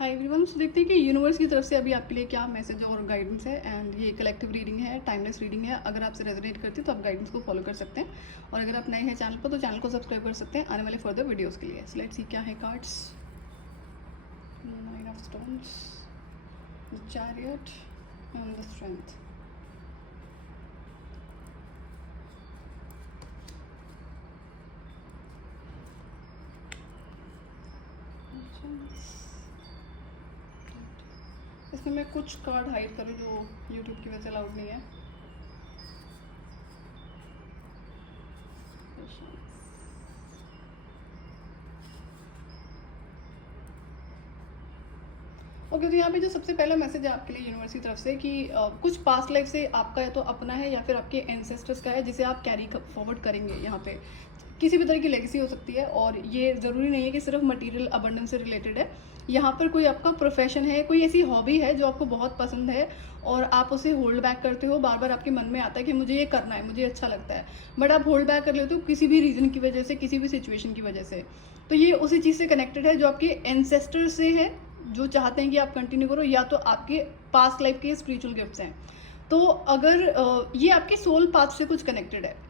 Hi everyone. सो देखते हैं कि यूनिवर्स की तरफ से अभी आपके लिए क्या मैसेज और गाइडेंस है। एंड ये कलेक्टिव रीडिंग है, टाइमलेस रीडिंग है। अगर आपसे रेजोनेट करती है तो आप गाइडेंस को फॉलो कर सकते हैं, और अगर आप नए हैं चैनल पर तो चैनल को सब्सक्राइब कर सकते हैं आने वाले फर्दर वीडियोस के लिए। सो लेट्स सी क्या है cards. Nine of stones, the chariot and the strength. इसमें मैं कुछ कार्ड हाइड करूँ जो यूट्यूब की वजह से अलाउड नहीं है। ओके, तो यहाँ पे जो सबसे पहला मैसेज है आपके लिए यूनिवर्स की तरफ से कि कुछ पास्ट लाइफ से आपका या तो अपना है या फिर आपके एंसेस्टर्स का है जिसे आप कैरी फॉरवर्ड करेंगे। यहाँ पे किसी भी तरह की लेगेसी हो सकती है, और ये ज़रूरी नहीं है कि सिर्फ मटेरियल अबंडेंस से रिलेटेड है। यहाँ पर कोई आपका प्रोफेशन है, कोई ऐसी हॉबी है जो आपको बहुत पसंद है और आप उसे होल्ड बैक करते हो। बार बार आपके मन में आता है कि मुझे ये करना है, मुझे अच्छा लगता है, बट आप होल्ड बैक कर लेते हो किसी भी रीज़न की वजह से, किसी भी सिचुएशन की वजह से। तो ये उसी चीज़ से कनेक्टेड है जो आपके एंसेस्टर से है, जो चाहते हैं कि आप कंटिन्यू करो, या तो आपके पास्ट लाइफ के स्पिरिचुअल गिफ्ट्स हैं। तो अगर ये आपके सोल पाथ से कुछ कनेक्टेड है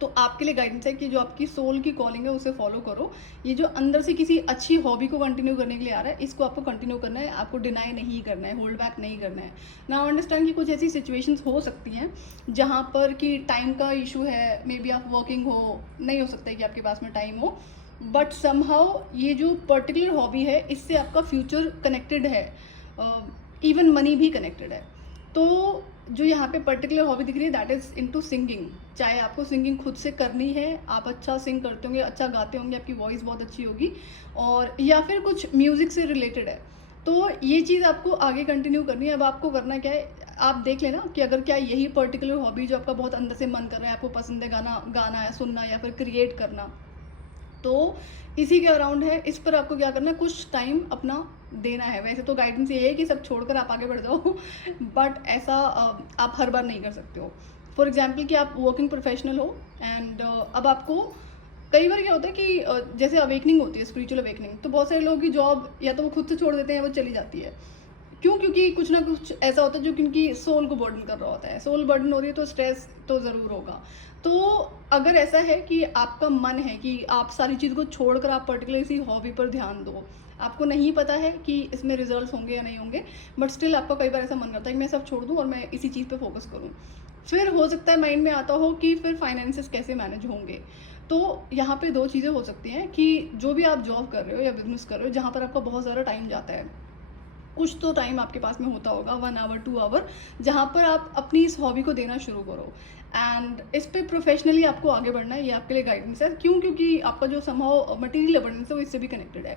तो आपके लिए गाइडेंस है कि जो आपकी सोल की कॉलिंग है उसे फॉलो करो। ये जो अंदर से किसी अच्छी हॉबी को कंटिन्यू करने के लिए आ रहा है, इसको आपको कंटिन्यू करना है, आपको डिनाई नहीं करना है, होल्ड बैक नहीं करना है। नाउ अंडरस्टैंड कि कुछ ऐसी सिचुएशंस हो सकती हैं जहाँ पर कि टाइम का इशू है, मे बी आप वर्किंग हो, नहीं हो सकता है कि आपके पास में टाइम हो, बट समहाउ ये जो पर्टिकुलर हॉबी है इससे आपका फ्यूचर कनेक्टेड है, इवन मनी भी कनेक्टेड है। तो जो यहाँ पे पर्टिकुलर हॉबी दिख रही है दैट इज इनटू सिंगिंग। चाहे आपको सिंगिंग खुद से करनी है, आप अच्छा सिंग करते होंगे, अच्छा गाते होंगे, आपकी वॉइस बहुत अच्छी होगी, और या फिर कुछ म्यूजिक से रिलेटेड है, तो ये चीज़ आपको आगे कंटिन्यू करनी है। अब आपको करना क्या है, आप देख लेना कि अगर क्या यही पर्टिकुलर हॉबी जो आपका बहुत अंदर से मन कर रहा है, आपको पसंद है गाना गाना है, सुनना या फिर क्रिएट करना, तो इसी के अराउंड है। इस पर आपको क्या करना है, कुछ टाइम अपना देना है। वैसे तो गाइडेंस ये है कि सब छोड़कर आप आगे बढ़ जाओ बट ऐसा आप हर बार नहीं कर सकते हो। फॉर एग्जाम्पल कि आप वर्किंग प्रोफेशनल हो एंड अब आपको कई बार क्या होता है कि जैसे अवेकनिंग होती है, स्पिरिचुअल अवेकनिंग, तो बहुत सारे लोगों की जॉब या तो वो खुद से छोड़ देते हैं, वो चली जाती है। क्यों? क्योंकि कुछ ना कुछ ऐसा होता है जो कि उनकी सोल को बर्डन कर रहा होता है। सोल बर्डन हो रही है तो स्ट्रेस तो ज़रूर होगा। तो अगर ऐसा है कि आपका मन है कि आप सारी चीज़ को छोड़कर आप पर्टिकुलर इसी हॉबी पर ध्यान दो, आपको नहीं पता है कि इसमें रिजल्ट्स होंगे या नहीं होंगे, बट स्टिल आपका कई बार ऐसा मन करता है कि मैं सब छोड़ दूँ और मैं इसी चीज़ पे फोकस करूँ। फिर हो सकता है माइंड में आता हो कि फिर फाइनेंसेस कैसे मैनेज होंगे। तो यहाँ पे दो चीज़ें हो सकती हैं कि जो भी आप जॉब कर रहे हो या बिजनेस कर रहे हो जहाँ पर आपका बहुत ज़्यादा टाइम जाता है, कुछ तो टाइम आपके पास में होता होगा, 1 आवर 2 आवर, जहाँ पर आप अपनी इस हॉबी को देना शुरू करो। एंड इस पे प्रोफेशनली आपको आगे बढ़ना है, ये आपके लिए गाइडेंस है। क्यों? क्योंकि आपका जो समहाउ मटेरियल अबंडेंस है वो इससे भी कनेक्टेड है।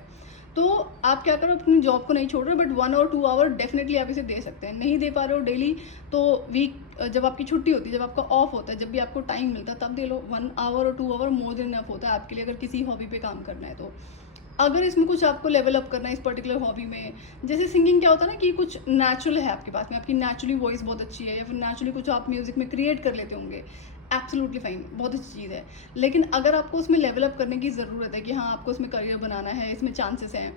तो आप क्या करो, अपनी जॉब को नहीं छोड़ रहे, बट 1 और 2 आवर डेफिनेटली आप इसे दे सकते हैं। नहीं दे पा रहे हो डेली, तो वीक जब आपकी छुट्टी होती है, जब आपका ऑफ होता है, जब भी आपको टाइम मिलता है तब दे लो। 1 आवर और 2 आवर मोर देन इनफ होता है आपके लिए, अगर किसी हॉबी पे काम करना है तो। अगर इसमें कुछ आपको लेवल अप करना है इस पर्टिकुलर हॉबी में, जैसे सिंगिंग, क्या होता है ना कि कुछ नेचुरल है आपके पास में, आपकी नेचुरली वॉइस बहुत अच्छी है, या फिर नेचुरली कुछ आप म्यूजिक में क्रिएट कर लेते होंगे, एब्सोल्युटली फाइन, बहुत अच्छी चीज़ है। लेकिन अगर आपको उसमें लेवल अप करने की ज़रूरत है कि हाँ आपको इसमें करियर बनाना है, इसमें चांसेस हैं,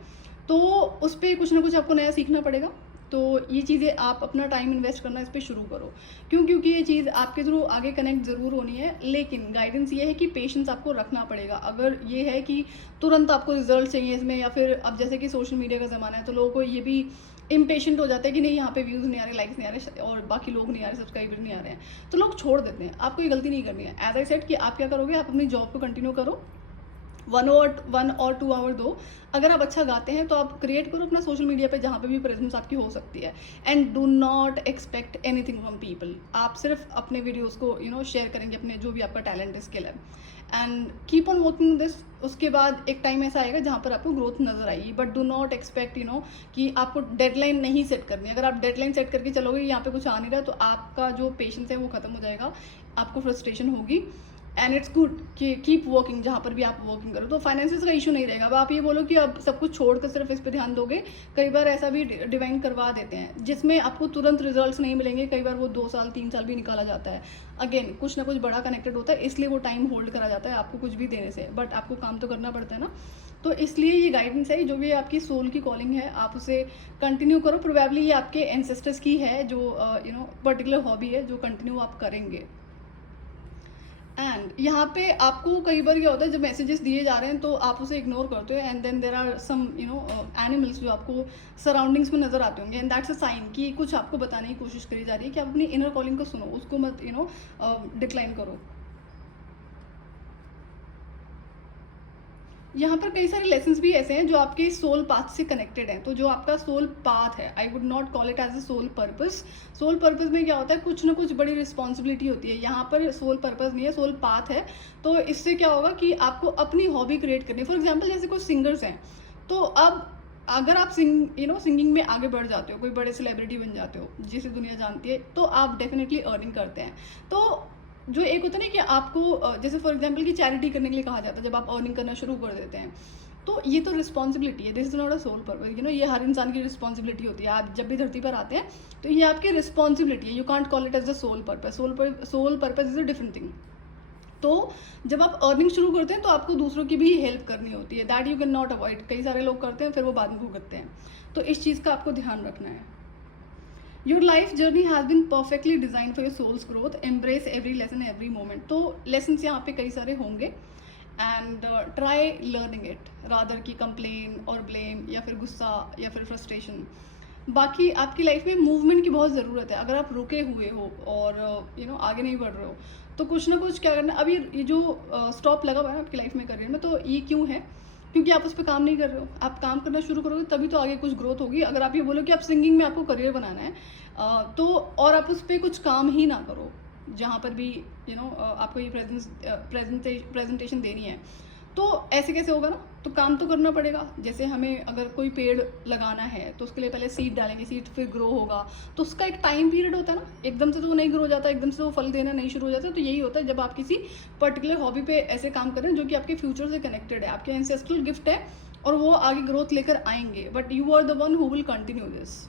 तो उस पर कुछ ना कुछ आपको नया सीखना पड़ेगा। तो ये चीज़ें आप अपना टाइम इन्वेस्ट करना इस पर शुरू करो। क्यों? क्योंकि ये चीज़ आपके थ्रू आगे कनेक्ट ज़रूर होनी है, लेकिन गाइडेंस ये है कि पेशेंस आपको रखना पड़ेगा। अगर ये है कि तुरंत आपको रिजल्ट चाहिए इसमें, या फिर अब जैसे कि सोशल मीडिया का ज़माना है तो लोगों को ये भी इम्पेशेंट हो जाता है कि नहीं यहाँ पे व्यूज़ नहीं आ रहे, लाइक्स नहीं आ रहे, और बाकी लोग नहीं आ रहे, सब्सक्राइबर नहीं आ रहे हैं, तो लोग छोड़ देते हैं। आपको ये गलती नहीं करनी है। एज आई सेड कि आप क्या करोगे, आप अपनी जॉब को कंटिन्यू करो, 1 और 2 आवर दो। अगर आप अच्छा गाते हैं तो आप क्रिएट करो अपना सोशल मीडिया पे, जहाँ पे भी प्रेजेंस आपकी हो सकती है। And do not expect anything from people. आप सिर्फ अपने वीडियोस को शेयर करेंगे, अपने जो भी आपका टैलेंट स्किल है, and keep on working this. उसके बाद एक टाइम ऐसा आएगा जहाँ पर आपको ग्रोथ नजर आएगी, बट डू नॉट एक्सपेक्ट कि आपको डेडलाइन नहीं सेट करनी है। अगर आप डेडलाइन सेट करके चलोगे, यहाँ पे कुछ आ नहीं रहा, तो आपका जो पेशेंस है वो खत्म हो जाएगा, आपको फ्रस्ट्रेशन होगी। एंड इट्स गुड कि कीप वर्किंग, जहाँ पर भी आप वर्किंग करो तो फाइनेंसिस का इशू नहीं रहेगा। अब आप ये बोलो कि अब सब कुछ छोड़कर सिर्फ इस पे ध्यान दोगे, कई बार ऐसा भी डिवाइन करवा देते हैं जिसमें आपको तुरंत रिजल्ट्स नहीं मिलेंगे, कई बार वो 2 साल 3 साल भी निकाला जाता है। अगेन कुछ ना कुछ बड़ा कनेक्टेड होता है, इसलिए वो टाइम होल्ड करा जाता है आपको कुछ भी देने से, बट आपको काम तो करना पड़ता है ना। तो इसलिए ये गाइडेंस है, जो भी आपकी सोल की कॉलिंग है आप उसे कंटिन्यू करो। प्रोबेबली ये आपके एंसेस्टर्स की है जो पर्टिकुलर हॉबी है जो कंटिन्यू आप करेंगे। एंड यहाँ पे आपको कई बार क्या होता है, जब मैसेजेस दिए जा रहे हैं तो आप उसे इग्नोर करते हो, and then there are some animals जो आपको सराउंडिंग्स में नजर आते होंगे, एंड दैट्स अ साइन कि कुछ आपको बताने की कोशिश करी जा रही है कि आप अपनी इनर कॉलिंग को सुनो, उसको मत डिक्लाइन करो। यहाँ पर कई सारे लेसन्स भी ऐसे हैं जो आपके सोल पाथ से कनेक्टेड हैं। तो जो आपका सोल पाथ है, I would not call it as a soul purpose. Soul purpose में क्या होता है, कुछ ना कुछ बड़ी रिस्पॉन्सिबिलिटी होती है। यहाँ पर सोल पर्पस नहीं है, सोल पाथ है। तो इससे क्या होगा कि आपको अपनी हॉबी क्रिएट करनी है। फॉर एग्जाम्पल जैसे कुछ सिंगर्स हैं, तो अब अगर आप सिंगिंग में आगे बढ़ जाते हो, कोई बड़े सेलिब्रिटी बन जाते हो जिसे दुनिया जानती है, तो आप डेफिनेटली अर्निंग करते हैं। तो जो एक होता है ना कि आपको जैसे फॉर एग्जांपल कि चैरिटी करने के लिए कहा जाता है, जब आप अर्निंग करना शुरू कर देते हैं, तो ये तो रिस्पॉन्सिबिलिटी है। This is not a soul purpose, ये हर इंसान की रिस्पॉन्सिबिलिटी होती है। आप जब भी धरती पर आते हैं तो ये आपकी रिस्पॉन्सिबिलिटी है। You can't call it as a soul purpose. Soul purpose is a different thing. तो जब आप अर्निंग शुरू करते हैं तो आपको दूसरों की भी हेल्प करनी होती है। That you can not avoid. कई सारे लोग करते हैं, फिर वो बाद में भुगतते हैं। तो इस चीज़ का आपको ध्यान रखना है। Your life journey has been perfectly design for your soul's growth. Embrace every lesson every moment. तो लेसन्स यहाँ पे कई सारे होंगे, and try learning it rather की कंप्लेन और ब्लेम या फिर गुस्सा या फिर फ्रस्ट्रेशन। बाकी आपकी लाइफ में मूवमेंट की बहुत ज़रूरत है। अगर आप रुके हुए हो और आगे नहीं बढ़ रहे हो, तो कुछ ना कुछ क्या करना। अभी ये जो स्टॉप लगा हुआ है आपकी लाइफ में करियर में, तो ये क्यों है? क्योंकि आप उस पर काम नहीं कर रहे हो। आप काम करना शुरू करोगे तभी तो आगे कुछ ग्रोथ होगी। अगर आप ये बोलो कि आप सिंगिंग में आपको करियर बनाना है, तो और आप उस पर कुछ काम ही ना करो, जहाँ पर भी आपको ये प्रेजेंटेशन देनी है, तो ऐसे कैसे होगा ना। तो काम तो करना पड़ेगा। जैसे हमें अगर कोई पेड़ लगाना है तो उसके लिए पहले सीड डालेंगे, सीड फिर ग्रो होगा, तो उसका एक टाइम पीरियड होता है ना। एकदम से तो वो नहीं ग्रो हो जाता, एकदम से वो फल देना नहीं शुरू हो जाता। तो यही होता है जब आप किसी पर्टिकुलर हॉबी पे ऐसे काम कर रहे हैं जो कि आपके फ्यूचर से कनेक्टेड है, आपके एंसेस्ट्रल गिफ्ट है, और वो आगे ग्रोथ लेकर आएंगे, but you are the one who will continue this.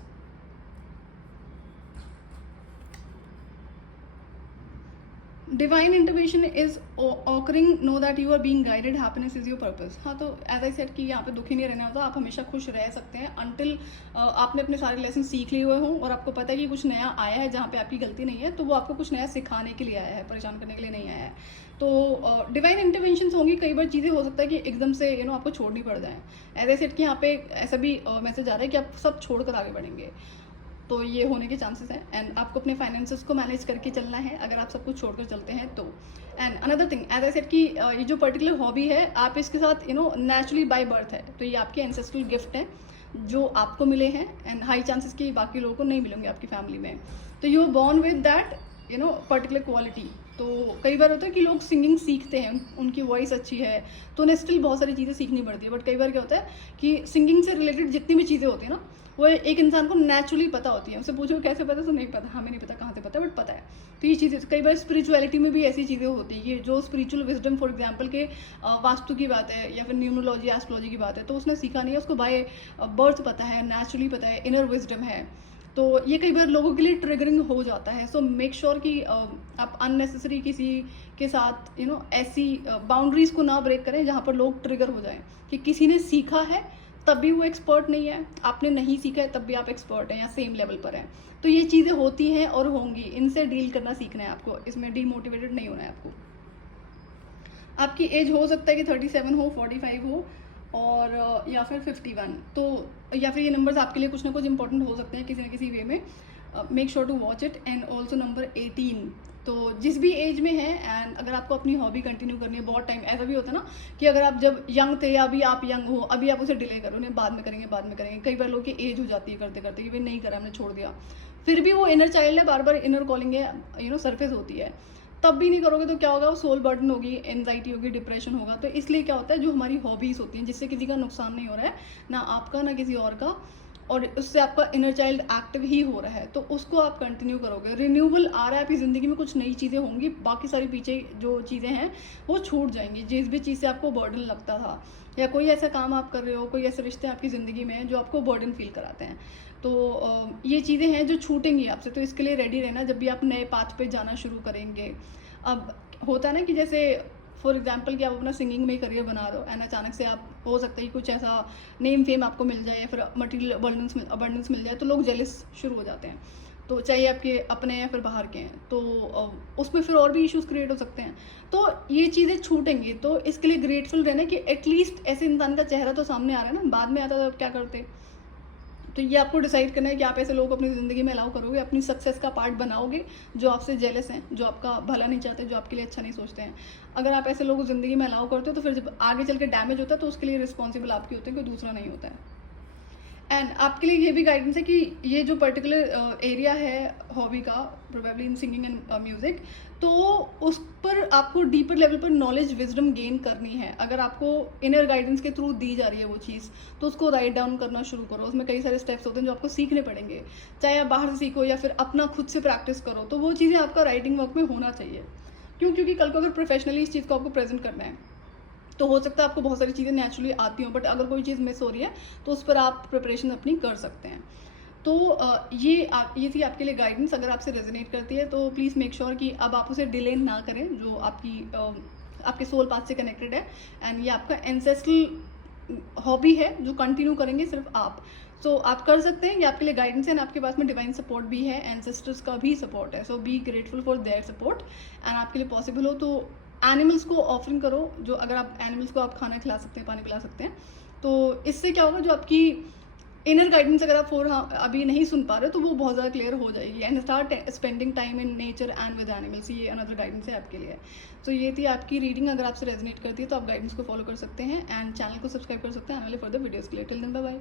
Divine intervention is occurring, know that you are being guided, happiness is your purpose. हाँ, तो एज आई सेड कि यहाँ पे दुखी नहीं रहना होता, आप हमेशा खुश रह सकते हैं अनटिल आपने अपने सारे लेसन सीख लिए हुए हों और आपको पता है कि कुछ नया आया है जहाँ पे आपकी गलती नहीं है, तो वो आपको कुछ नया सिखाने के लिए आया है, परेशान करने के लिए नहीं आया है। तो डिवाइन इंटरवेंशन होंगी। कई बार चीज़ें हो सकता है कि एकदम से आपको छोड़नी पड़ जाए। एज आई सेड कि यहाँ पे ऐसा भी मैसेज आ रहा है कि आप सब छोड़ कर आगे बढ़ेंगे, तो ये होने के चांसेस हैं। एंड आपको अपने फाइनेंसेस को मैनेज करके चलना है अगर आप सब कुछ छोड़कर चलते हैं तो। And another thing, as I said कि ये जो पर्टिकुलर हॉबी है, आप इसके साथ नेचुरली बाय बर्थ है, तो ये आपके एंसेस्ट्रल गिफ्ट है जो आपको मिले हैं, एंड हाई चांसेस कि बाकी लोगों को नहीं मिलेंगे आपकी फैमिली में। तो you are born with that particular quality. तो कई बार होता है कि लोग सिंगिंग सीखते हैं, उनकी वॉइस अच्छी है तो उन्हें स्टिल बहुत सारी चीज़ें सीखनी पड़ती है। बट कई बार क्या होता है कि सिंगिंग से रिलेटेड जितनी भी चीज़ें होती है ना, वो एक इंसान को नेचुरली पता होती है। उससे पूछो कैसे पता, तो नहीं पता, हमें नहीं पता कहाँ से पता है, बट पता है। तो ये चीज़ें कई बार स्पिरिचुअलिटी में भी ऐसी चीज़ें होती है। ये जो स्पिरिचुअल विजडम फॉर एग्जांपल के वास्तु की बात है या फिर न्यूमरोलॉजी एस्ट्रोलॉजी की बात है, तो उसने सीखा नहीं है, उसको बाय बर्थ पता है, नेचुरली पता है, इनर विजडम है। तो ये कई बार लोगों के लिए ट्रिगरिंग हो जाता है। सो मेक श्योर कि आप अननेसेसरी किसी के साथ ऐसी बाउंड्रीज को ना ब्रेक करें जहाँ पर लोग ट्रिगर हो जाएं कि किसी ने सीखा है तब भी वो एक्सपर्ट नहीं है, आपने नहीं सीखा है तब भी आप एक्सपर्ट हैं या सेम लेवल पर हैं। तो ये चीज़ें होती हैं और होंगी, इनसे डील करना सीखना है आपको, इसमें डीमोटिवेटेड नहीं होना है आपको। आपकी एज हो सकता है कि 37 हो, 45 हो, और या फिर 51, तो या फिर ये नंबर्स आपके लिए कुछ ना कुछ इंपॉर्टेंट हो सकते हैं किसी न किसी वे में। Make sure to watch it. And also number 18, तो जिस भी एज में है, एंड अगर आपको अपनी हॉबी कंटिन्यू करनी है, बहुत टाइम ऐसा भी होता है ना कि अगर आप जब यंग थे या अभी आप यंग हो, अभी आप उसे डिले करो, नहीं बाद में करेंगे, बाद में करेंगे। कई बार लोग की एज हो जाती है करते करते कि भाई नहीं करा, हमने छोड़ दिया, फिर भी वो इनर चाइल्ड है, बार बार इनर कॉलिंग है सरफेस होती है, तब भी नहीं करोगे तो क्या होगा, वो सोल बर्डन होगी, एंजाइटी होगी, डिप्रेशन होगा। तो इसलिए क्या होता है, जो हमारी हॉबीज़ होती हैं जिससे किसी का नुकसान नहीं हो रहा है, ना आपका ना किसी और का, और उससे आपका इनर चाइल्ड एक्टिव ही हो रहा है, तो उसको आप कंटिन्यू करोगे। रिन्यूअल आ रहा है आपकी ज़िंदगी में, कुछ नई चीज़ें होंगी, बाकी सारी पीछे जो चीज़ें हैं वो छूट जाएंगी। जिस भी चीज़ से आपको बर्डन लगता था, या कोई ऐसा काम आप कर रहे हो, कोई ऐसे रिश्ते आपकी ज़िंदगी में हैं जो आपको बर्डन फील कराते हैं, तो ये चीज़ें हैं जो छूटेंगी आपसे। तो इसके लिए रेडी रहना जब भी आप नए पाथ पे जाना शुरू करेंगे। अब होता है ना कि जैसे फॉर एग्जांपल कि आप अपना सिंगिंग में ही करियर बना रहे हो एंड अचानक से आप हो सकता है कि कुछ ऐसा नेम फेम आपको मिल जाए या फिर मटेरियल अबंडेंस मिल जाए, तो लोग जेलस शुरू हो जाते हैं। तो चाहे आपके अपने हैं या फिर बाहर के हैं, तो उसमें फिर और भी इश्यूज क्रिएट हो सकते हैं। तो ये चीज़ें छूटेंगी, तो इसके लिए ग्रेटफुल रहना कि एटलीस्ट ऐसे इंसान का चेहरा तो सामने आ रहा है ना, बाद में आता तो आप क्या करते। तो ये आपको डिसाइड करना है कि आप ऐसे लोग अपनी ज़िंदगी में अलाउ करोगे, अपनी सक्सेस का पार्ट बनाओगे जो आपसे जेलस हैं, जो आपका भला नहीं चाहते, जो आपके लिए अच्छा नहीं सोचते हैं। अगर आप ऐसे लोगों ज़िंदगी में अलाउ करते हो तो फिर जब आगे चल के डैमेज होता है तो उसके लिए रिस्पॉन्सिबल आपकी होती है, कोई दूसरा नहीं होता है। एंड आपके लिए ये भी गाइडेंस है कि ये जो पर्टिकुलर एरिया है हॉबी का, probably in singing and music, तो उस पर आपको डीपर लेवल पर नॉलेज विजडम गेन करनी है। अगर आपको इनर गाइडेंस के थ्रू दी जा रही है वो चीज़, तो उसको राइट डाउन करना शुरू करो। उसमें कई सारे स्टेप्स होते हैं जो आपको सीखने पड़ेंगे, चाहे आप बाहर से सीखो या फिर अपना खुद से प्रैक्टिस करो, तो वो चीज़ें आपका राइटिंग वर्क में होना चाहिए। क्योंकि कल को अगर प्रोफेशनली इस चीज़ को आपको प्रेजेंट करना है तो हो सकता है आपको बहुत सारी चीज़ें नेचुरली आती हों, बट अगर कोई चीज़ मिस हो रही है तो उस पर आप प्रिपरेशन अपनी कर सकते हैं। तो ये थी आपके लिए गाइडेंस। अगर आपसे रेजोनेट करती है तो प्लीज़ मेक श्योर कि अब आप उसे डिले ना करें, जो आपके सोल पाथ से कनेक्टेड है एंड ये आपका एंसेस्ट्रल हॉबी है जो कंटिन्यू करेंगे सिर्फ आप। सो आप कर सकते हैं, ये आपके लिए गाइडेंस है एंड आपके पास में डिवाइन सपोर्ट भी है, एंसेस्टर्स का भी सपोर्ट है। So be grateful for their support and आपके लिए पॉसिबल हो तो एनिमल्स को ऑफरिंग करो। जो अगर आप एनिमल्स को आप खाना खिला सकते हैं, पानी पिला सकते हैं, तो इससे क्या होगा, जो आपकी इनर गाइडेंस अगर आप अभी नहीं सुन पा रहे हो तो वो बहुत ज़्यादा क्लियर हो जाएगी। And start spending time in nature and with animals, ये अनदर गाइडेंस है आपके लिए। तो ये थी आपकी रीडिंग। अगर आपसे रेजोनेट करती है तो आप गाइडेंस को फॉलो कर सकते हैं एंड चैनल को सब्सक्राइब कर सकते हैं आने वाले फर्दर वीडियोज़ के लिए। Till then bye bye.